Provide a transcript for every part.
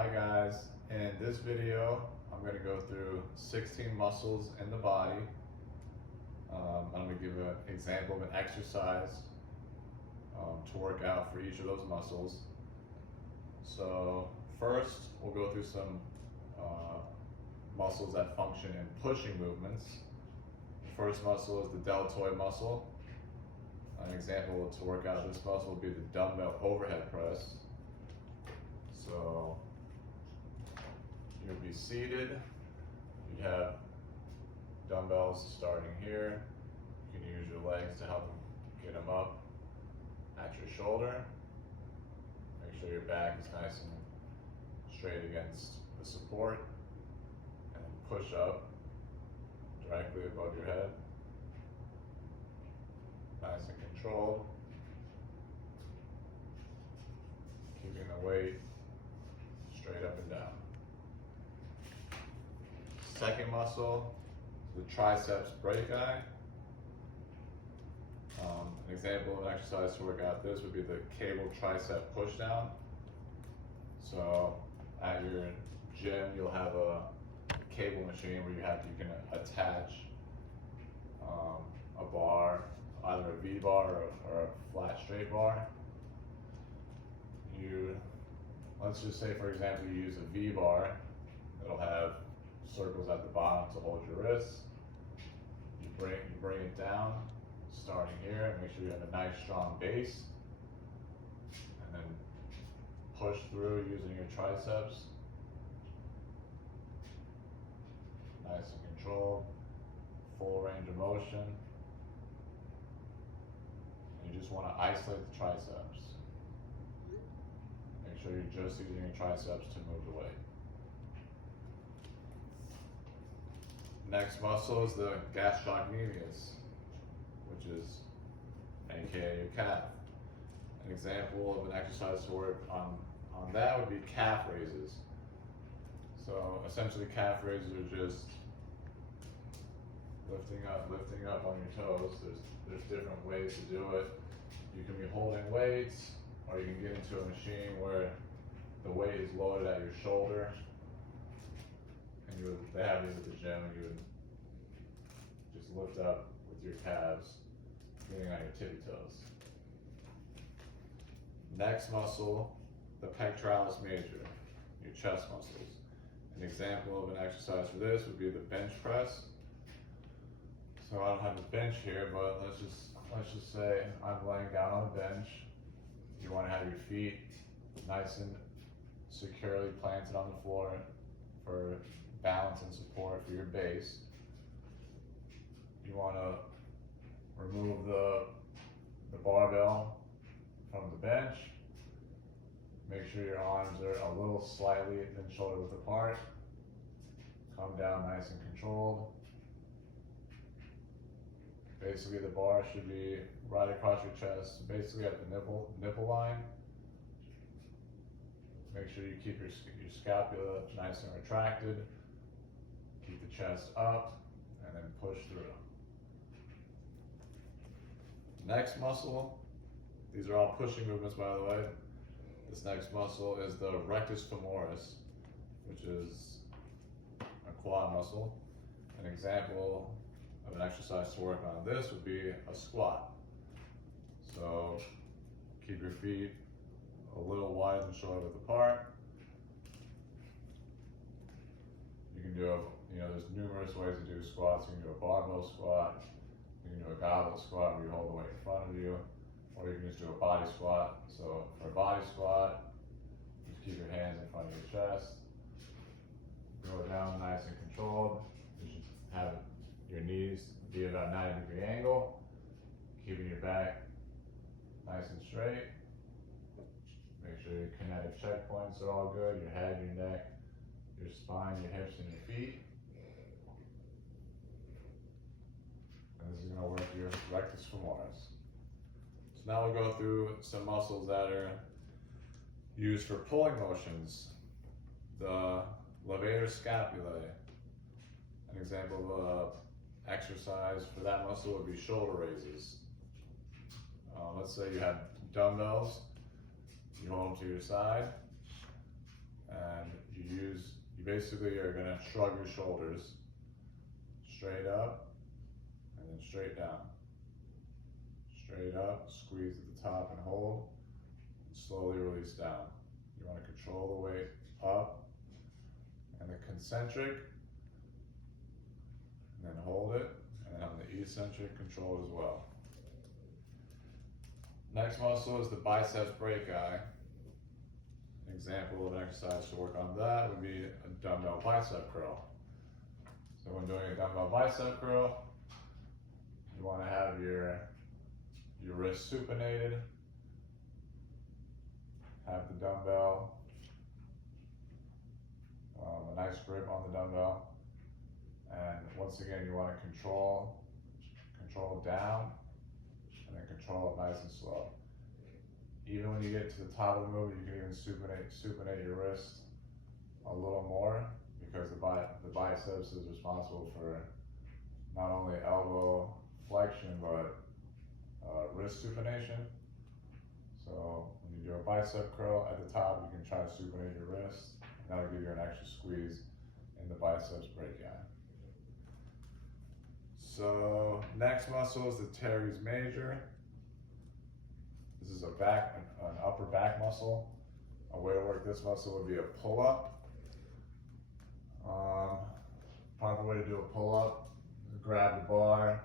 Hi guys, in this video I'm going to go through 16 muscles in the body. I'm going to give an example of an exercise to work out for each of those muscles. So first we'll go through some muscles that function in pushing movements. The first muscle is the deltoid muscle. An example to work out this muscle would be the dumbbell overhead press. So you'll be seated, you have dumbbells starting here. You can use your legs to help get them up at your shoulder. Make sure your back is nice and straight against the support, and then push up directly above your head. Nice and controlled. Keeping the weight straight up and down. Second muscle, the triceps brachii. An example of an exercise to work out this would be the cable tricep pushdown. So at your gym, you'll have a cable machine where you can attach a bar, either a V bar or a flat straight bar. Let's just say, for example, you use a V bar. It'll have circles at the bottom to hold your wrists. You bring it down, starting here, and make sure you have a nice strong base. And then push through using your triceps. Nice and controlled, full range of motion. And you just want to isolate the triceps. Make sure you're just using your triceps to move the weight. Next muscle is the gastrocnemius, which is aka your calf. An example of an exercise to work on that would be calf raises. So essentially calf raises are just lifting up on your toes. There's different ways to do it. You can be holding weights, or you can get into a machine where the weight is loaded at your shoulder. And they have these at the gym, and you would just lift up with your calves, leaning on your tippy toes. Next muscle, the pectoralis major, your chest muscles. An example of an exercise for this would be the bench press. So I don't have the bench here, but let's just say I'm laying down on the bench. You want to have your feet nice and securely planted on the floor for balance and support for your base. You want to remove the barbell from the bench. Make sure your arms are a little slightly than shoulder width apart. Come down nice and controlled. Basically the bar should be right across your chest, basically at the nipple line. Make sure you keep your scapula nice and retracted. Keep the chest up, and then push through. Next muscle, these are all pushing movements, by the way. This next muscle is the rectus femoris, which is a quad muscle. An example of an exercise to work on this would be a squat. So keep your feet a little wider than shoulder width apart. You can do there's numerous ways to do squats. You can do a barbell squat, you can do a goblet squat where you hold the weight in front of you, or you can just do a body squat. So for a body squat, just keep your hands in front of your chest. Go down nice and controlled. You should have your knees be about 90-degree angle, keeping your back nice and straight. Make sure your kinetic checkpoints are all good, your head, your neck, your spine, your hips, and your feet. And this is going to work your rectus femoris. So now we'll go through some muscles that are used for pulling motions. The levator scapulae. An example of exercise for that muscle would be shoulder raises. Let's say you have dumbbells. You hold them to your side, and you basically are gonna shrug your shoulders straight up and then straight down. Straight up, squeeze at the top and hold, and slowly release down. You wanna control the weight up and the concentric, and then hold it, and then on the eccentric, control it as well. Next muscle is the biceps brachii. An example of an exercise to work on that would be a dumbbell bicep curl. So when doing a dumbbell bicep curl, you want to have your wrist supinated, have the dumbbell, a nice grip on the dumbbell, and once again you want to control down, and then control it nice and slow. Even when you get to the top of the movement, you can even supinate your wrist a little more, because the biceps is responsible for not only elbow flexion, but wrist supination. So when you do a bicep curl at the top, you can try to supinate your wrist, and that'll give you an extra squeeze in the biceps brachii. So next muscle is the teres major. This is an upper back muscle. A way to work this muscle would be a pull-up. Proper way to do a pull-up: grab the bar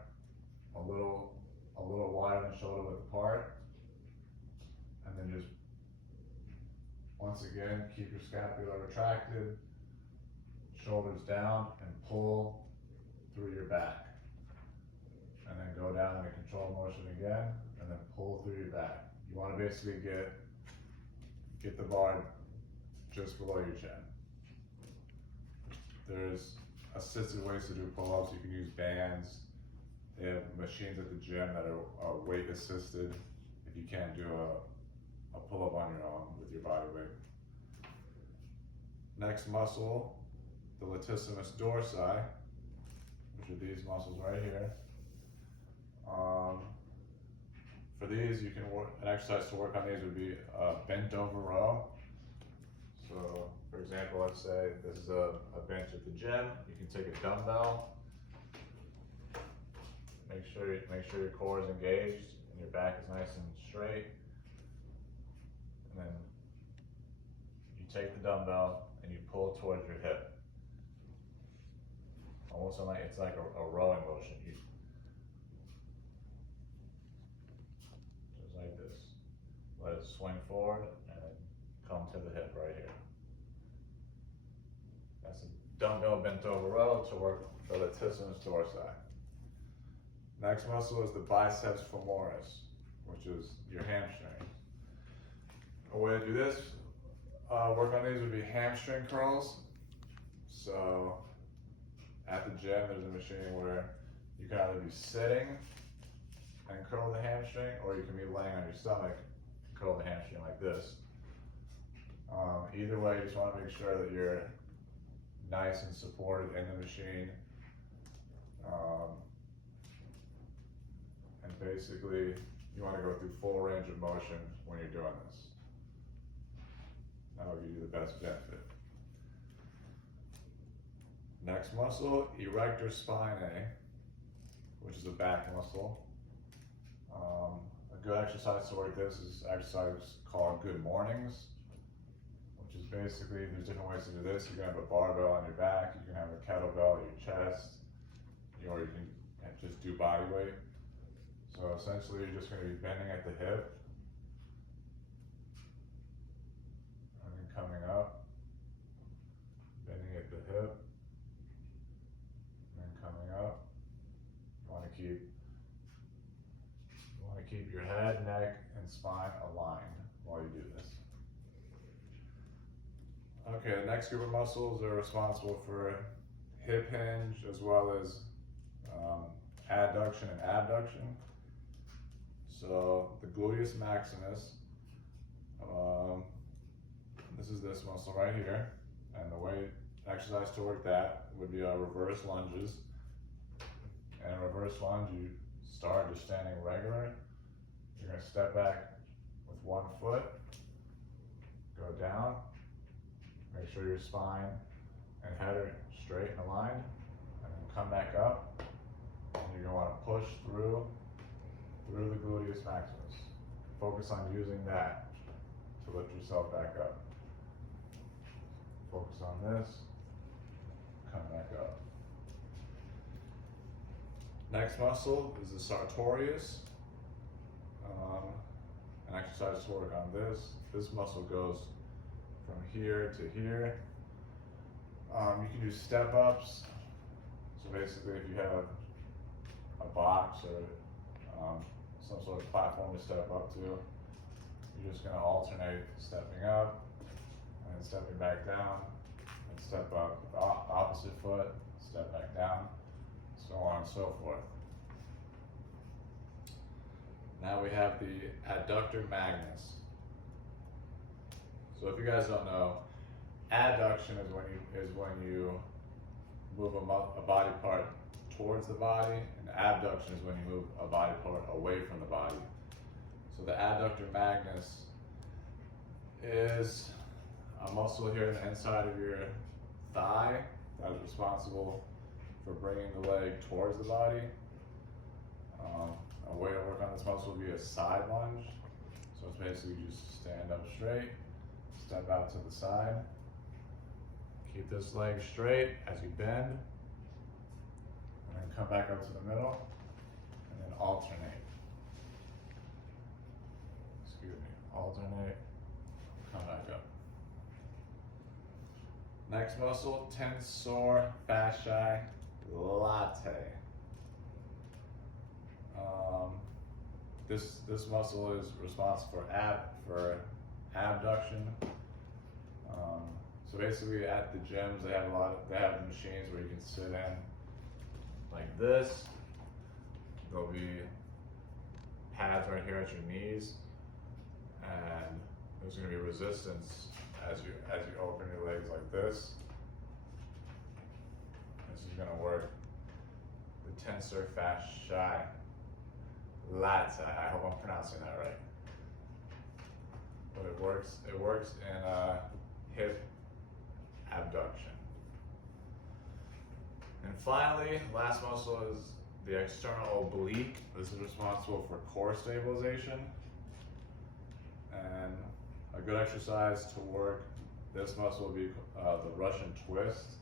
a little wider than shoulder width apart, and then just once again keep your scapula retracted, shoulders down, and pull through your back, and then go down in a controlled motion again, and then pull through your back. You want to basically get the bar just below your chin. There's assisted ways to do pull-ups. You can use bands. They have machines at the gym that are weight assisted if you can't do a pull-up on your own with your body weight. Next muscle, the latissimus dorsi, which are these muscles right here. For these, you can an exercise to work on these would be a bent over row. So, for example, let's say this is a bench at the gym. You can take a dumbbell. Make sure your core is engaged and your back is nice and straight. And then you take the dumbbell and you pull it towards your hip. Almost like it's like a rowing motion. Just like this. Let it swing forward and then come to the hip right here. That's a dumbbell bent over row to work the latissimus dorsi. Next muscle is the biceps femoris, which is your hamstring. A way to do this, work on these would be hamstring curls. So at the gym, there's a machine where you can either be sitting and curl the hamstring, or you can be laying on your stomach and curl the hamstring like this. Either way, you just want to make sure that you're nice and supported in the machine. And basically, you want to go through full range of motion when you're doing this. That'll give you the best benefit. Next muscle, erector spinae, which is a back muscle. A good exercise to work this is exercise called good mornings, which is basically, there's different ways to do this. You can have a barbell on your back, you can have a kettlebell at your chest, or you can just do body weight. So essentially, you're just going to be bending at the hip, and then coming up, bending at the hip, and then coming up. You want to keep your head, neck, and spine aligned while you do this. Okay, the next group of muscles are responsible for hip hinge as well as adduction and abduction. So the gluteus maximus, this is this muscle right here, and the way exercise to work that would be reverse lunges. And in reverse lunge, you start just standing regular. You're going to step back with one foot, go down, make sure your spine and head it straight and aligned, and then come back up, and you're gonna wanna push through the gluteus maximus. Focus on using that to lift yourself back up. Focus on this, come back up. Next muscle is the sartorius. An exercise to work on this. This muscle goes from here to here. You can do step ups. So basically, if you have a box or some sort of platform to step up to, you're just going to alternate stepping up and then stepping back down, and step up with the opposite foot, step back down, so on and so forth. Now we have the adductor magnus. So if you guys don't know, adduction is when you move a body part towards the body, and abduction is when you move a body part away from the body. So the adductor magnus is a muscle here in the inside of your thigh that is responsible for bringing the leg towards the body. A way to work on this muscle would be a side lunge. So it's basically just stand up straight, step out to the side, keep this leg straight as you bend, and then come back up to the middle, and then alternate. Excuse me, alternate, come back up. Next muscle, tensor fasciae latae. This muscle is responsible for abduction. So basically, at the gyms, they have machines where you can sit in like this. There'll be pads right here at your knees, and there's going to be resistance as you open your legs like this. This is going to work the tensor fasciae latae. I hope I'm pronouncing that right. But it works in hip abduction. And finally, last muscle is the external oblique. This is responsible for core stabilization. And a good exercise to work this muscle would be the Russian twist.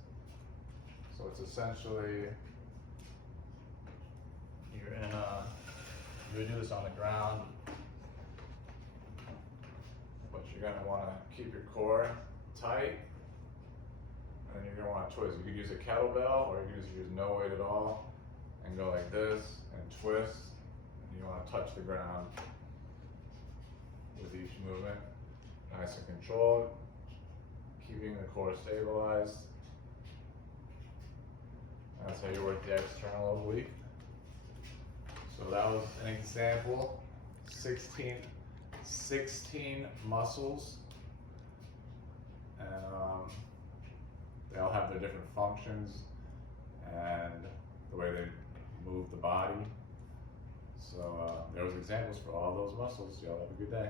So it's essentially, you would do this on the ground, but you're going to want to keep your core tight, and then you're going to want to twist. You could use a kettlebell, or you could just use no weight at all, and go like this, and twist, and you want to touch the ground with each movement. Nice and controlled, keeping the core stabilized. And that's how you work the external oblique. So that was an example, 16 muscles, and they all have their different functions and the way they move the body. So there was examples for all those muscles. Y'all have a good day.